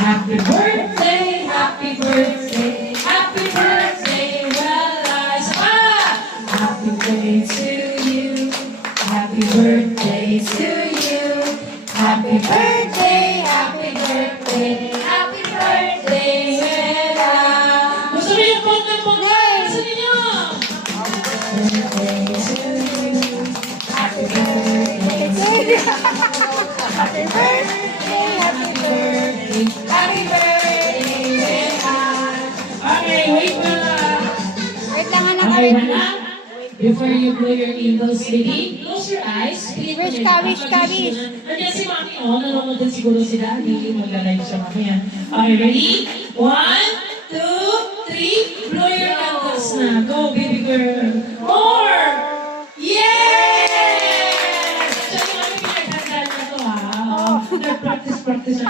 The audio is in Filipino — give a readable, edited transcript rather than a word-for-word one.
Happy birthday, happy birthday, happy birthday, well, happy birthday to you, happy birthday to you, happy birthday, happy birthday, happy birthday, Wela. Gusto mo yung pagkapunta? Gusto niyo? Birthday to you, happy birthday to you, happy birthday, happy birthday, happy birthday, Wela. Okay, wait na lang. Wait lang, anak. Okay, wala? Before you blow your candles, baby, close your eyes. Wish ka, wish ka, wish. Nandiyan si Mami, nanonood din siguro si Daddy. Magla-live siya mamaya. Okay, ready? 1, 2, 3, blow your candles na. Go, baby girl. More! Yes! Siya yung Mami, pinaghandaan na to, ha? Nag-practice na.